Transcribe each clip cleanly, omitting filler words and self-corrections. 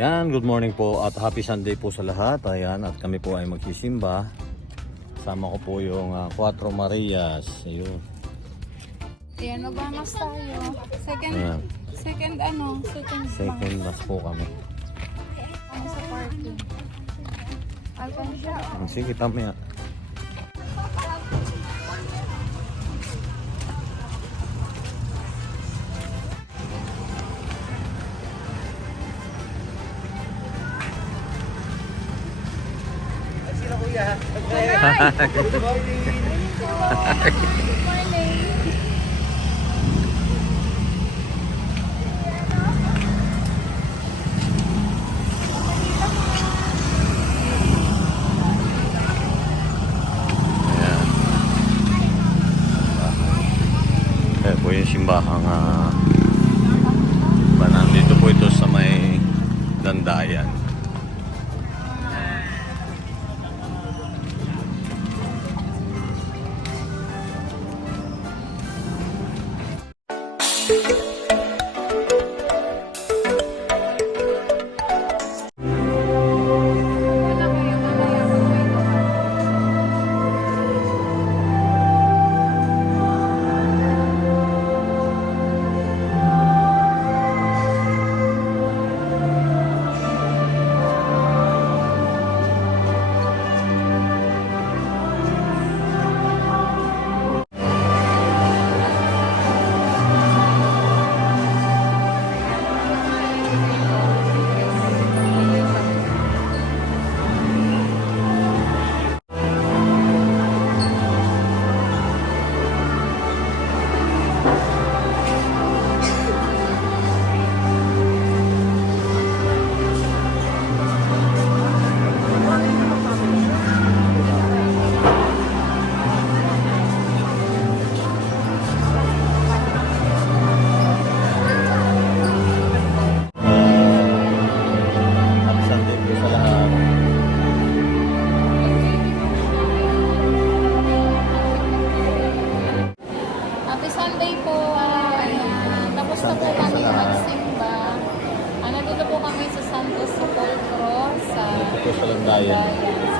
Yan, good morning po at happy Sunday po sa lahat. Ayan, at kami po ay magsisimba. Sama ko po yung Cuatro Marias. Ayun. Ayan, magmamas tayo. Second Mass po kami. sa parking. Alkansya. Sige, tama yan. Good morning. Ayan po yung simbahang nandito po ito sa may Dandayan.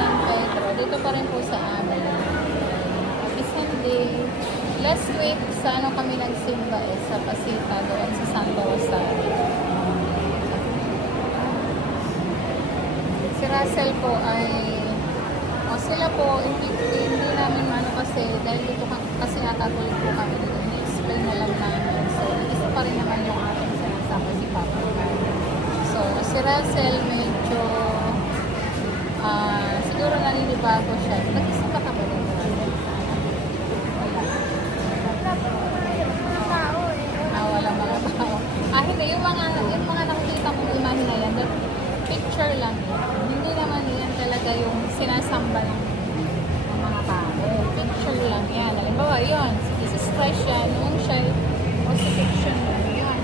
San Pedro. Dito pa rin po sa amin. Happy Sunday. Last week, sa kami nagsimba sa Pasita, doon sa Santo Rosario. Si Russell po ay, sila po, hindi namin kasi, dahil dito kasi nakatuloy po kami dito, ini-explain na lang namin. So, isa pa rin naman yung ating sinasama si Papa. So, si Russell medyo, siguro naninibago siya. Nag-isip ka ba rin? Wala mga tao. Hindi. Yung mga nakikita kong imahe na yan, picture lang yan. Hindi naman yan talaga yung sinasamba ng mga tao. Picture lang yan. Halimbawa, yun. Si Jesus Christ siya. Noong siya, crucifixion lang yun.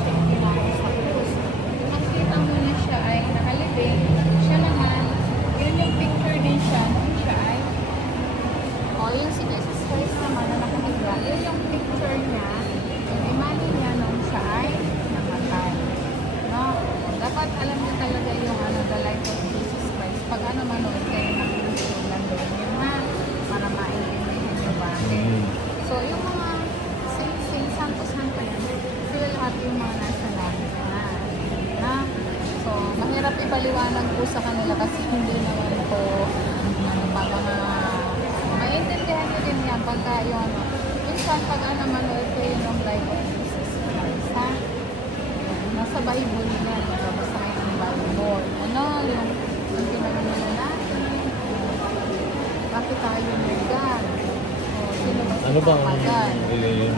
Siya yung ginagawa sa krus. Yung nakikita mo na siya ay nakalibing. Siya naman, yun yung picture din siya nung siya ay yung si Jesus Christ naman na nakahiga, yun yung picture niya, yung imagine niya nung siya ay namatay. No? Dapat alam niyo talaga yung the life of Jesus Christ. Pag manood kayo ng YouTube, nandun yun para maintindihan niyo ba. So, yung mga santo-santo yan, sila lahat yung mga nasa langit na. So, mahirap ipaliwanag po sa kanila kasi hindi naman po maintindihan nyo din yan pagka yun. Minsan pag manood kayo ng life of Jesus Christ, nasa Bible yan, nabasa kayo ng Bible. Yung pinag-nila natin, bakit tayo nagdan? Sino ba ano bang papagan? religion?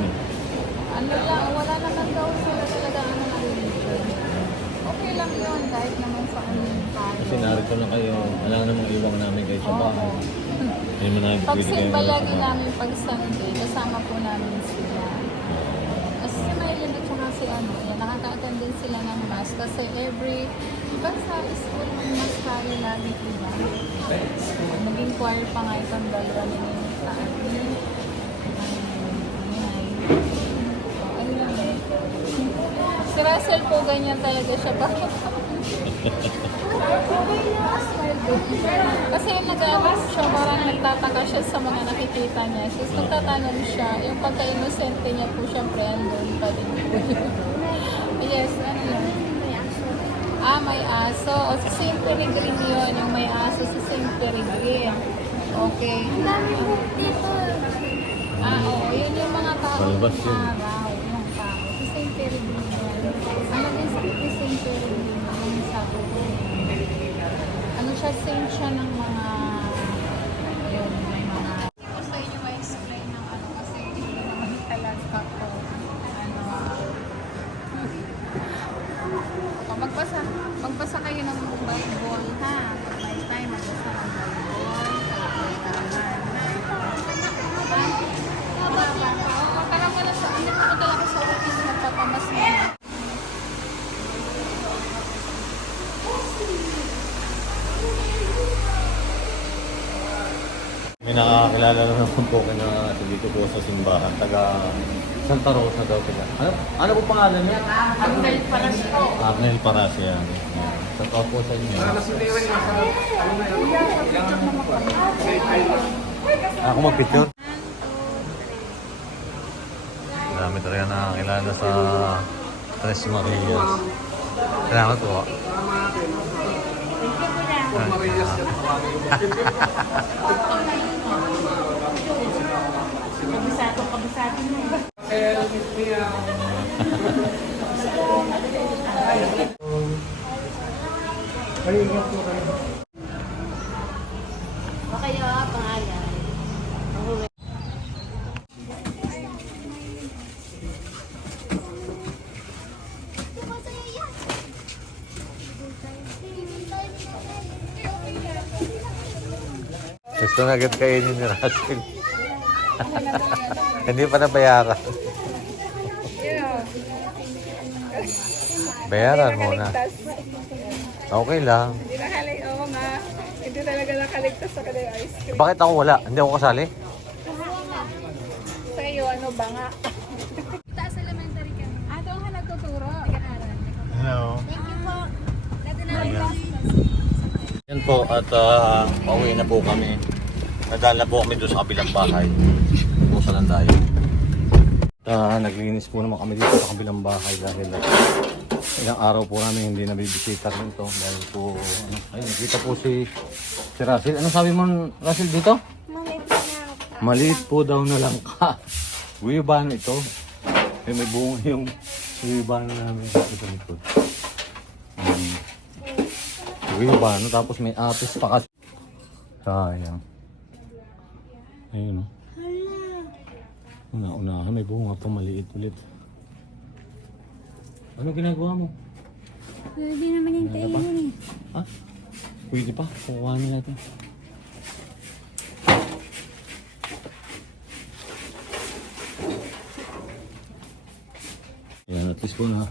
Wala naman daw sila talaga na religion. Okay lang yun, kahit naman sa tayo. Kasi narito na kayo, wala namang iwang namin kayo sa bahay. Pagsimba lagi namin pag Sunday, kasama po namin sila. Kasi si Maylin at saka si nakaka-attend din sila ng mass. Kasi diba sa school, may mass tayo lagi, diba? Naging choir pa nga itong dalawa ni Nita. Si Russell po, ganyan talaga siya. Kasi nag-aabas siya, parang nagtataka siya sa mga nakikita niya. So, nagtatanong siya, yung pagka-inosente niya po, syempre, andun pa din. Yes, ano yun? May aso. O, sa St. Peregrine yun, yung may aso sa St. Peregrine. Okay. Ang dami po dito. Oo, yun yung mga tao Palabas ng yun. araw, yung tao. Sa St. Peregrine yun. Ano din sa St. Peregrine, yung sa ano siya, saint siya ng mga, yun, may mga, hindi ko sa inyo ma-explain ng ano, kasi hindi ko naman talaga ko, ano, magbasa kayo ng Bible, ha? Pag may time, magbasa ng Bible. Para mo na sa, hindi ko talaga sa office na papamas mo. May nakakilala na naman po kayo na dito po sa simbahan. Taga Santa Rosa daw sila. Ano po pangalan niya? Arnel Paras po. Arnel Paras yan. Sa tao po sa inyo. Ako mag-picture. Dami talaga nakakilala sa Tres Marias. Salamat po. Kabisado mo. Kayo, pangalan. Gusto na agad kainin ni Russell. Hindi pa nabayaran. Bayaran muna. Okay lang. Hindi nakaligtas, oo nga. Hindi talaga nakaligtas sa kanila ice cream. Bakit ako wala? Hindi ako kasali? Sa iyo, ano ba nga? Taas elementary ka. Doon ka nagtuturo. Nag-aaral. Hello. Thank you po. Dati na Ayan. Yan po at pauwi na po kami. Nadala po kami doon sa kabilang bahay. Po sa Landayo. Naglinis po naman kami dito sa kabilang bahay dahil ilang araw po namin hindi nabibisita rin ito dahil po ayun, nakita po si Russell. Ano sabi mo Russell dito? Maliit na. Maliit po daw na lang ka. Guyabano ito. May bunga yung guyabano namin. Ito nito. Guyabano tapos may apis pa kasi. Sayang. Ayun o. Una-unahan may bunga pa maliit ulit. Ano ginagawa mo? Pwede naman yung Ano ba? kainin eh. Ha? Pwede pa. Kukuhanin natin. Yan, at least po na.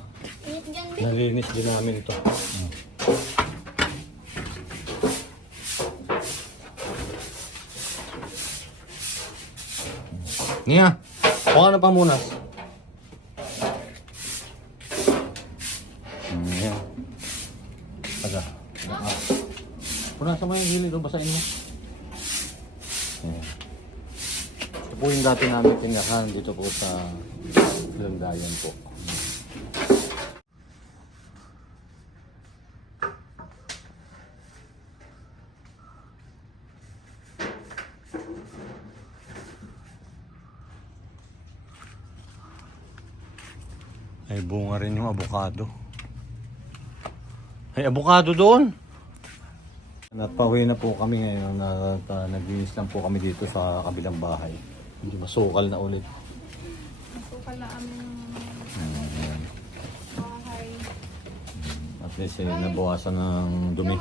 Nalinis din namin ito. Nia, kuha na pa muna. Yan. Taga. Punasan mo yung gilid o basahin mo. Yan. Ito po yung dati namin tindahan dito po sa Landayan po. Ay bunga rin yung avocado. Ay avocado doon. Napauwi na po kami ngayon at naglinis lang po kami dito sa kabilang bahay. Hindi masukal na ulit. Masukal na aming Ayan. bahay. At least nabawasan ng dumi.